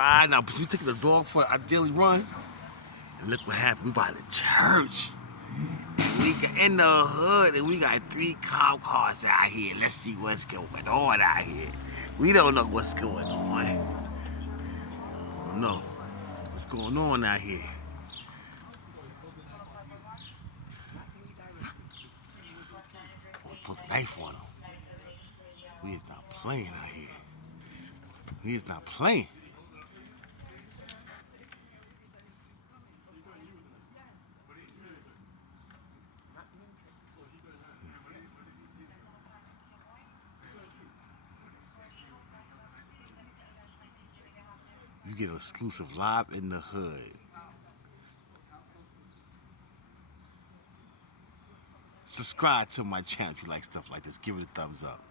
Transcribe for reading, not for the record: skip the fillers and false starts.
Right now, we took the dog for our daily run, and look what happened. We by the church. We got in the hood, and we got 3 cop cars out here. Let's see what's going on out here. We don't know what's going on. I don't know what's going on out here. Put a knife on them. We is not playing out here. We is not playing. You get exclusive live in the hood. Subscribe to my channel if you like stuff like this. Give it a thumbs up.